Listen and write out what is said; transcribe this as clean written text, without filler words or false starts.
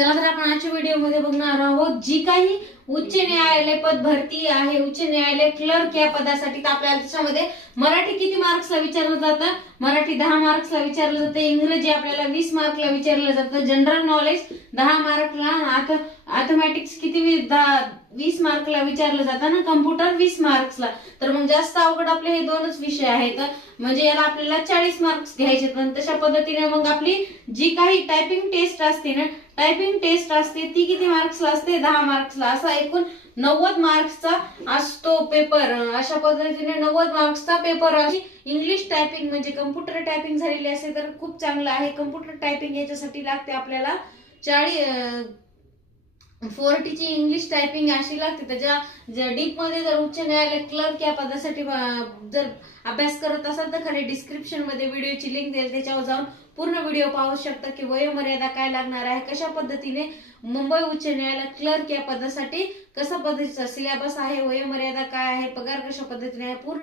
चला तर आपण आजच्या व्हिडिओमध्ये बघणार आहोत जी काही उच्च न्यायालय पद भरती आहे, उच्च न्यायालय क्लर्क या पदासाठी. तर आपल्याला त्याच्यामध्ये मराठी किती मार्क्सला विचारलं जातं? मराठी 10 मार्क्सला विचारलं जातं, इंग्रजी आपल्याला 20 मार्कला विचारलं जातं, जनरल नॉलेज 10 मार्कला, मॅथमॅटिक्स किती 20 मार्कला विचारलं जातं ना, कम्प्युटर 20 मार्क्सला. तर मग जास्त अवघड आपले हे दोनच विषय आहेत, म्हणजे याला आपल्याला 40 मार्क्स घ्यायचे. पण तशा पद्धतीने मग आपली जी काही टायपिंग टेस्ट असते ना, टायपिंग टेस्ट असते ती किती मार्क्सला असते? 10 मार्क्सला. असा एकूण 90 मार्क्सचा असतो पेपर. अशा पद्धतीने 90 मार्क्सचा पेपर आहे. इंग्लिश टायपिंग म्हणजे कम्प्युटर टायपिंग झालेली असेल तर खूप चांगलं आहे. कम्प्युटर टायपिंग याच्यासाठी लागते आपल्याला 40 ची इंग्लिश टायपिंग अशी लागते. त्याच्या डीप मध्ये जर उच्च न्यायालय क्लर्क या पदासाठी जर अभ्यास करत असाल तर खाली डिस्क्रिप्शन मध्ये व्हिडिओची लिंक देईल, त्याच्यावर जाऊन पूर्ण व्हिडिओ पाहू शकता की वयोमर्यादा काय लागणार आहे, कशा पद्धतीने मुंबई उच्च न्यायालय क्लर्क या पदासाठी कशा पद्धतीचा सिलेबस आहे, वयोमर्यादा काय आहे, पगार कशा पद्धतीने आहे, पूर्ण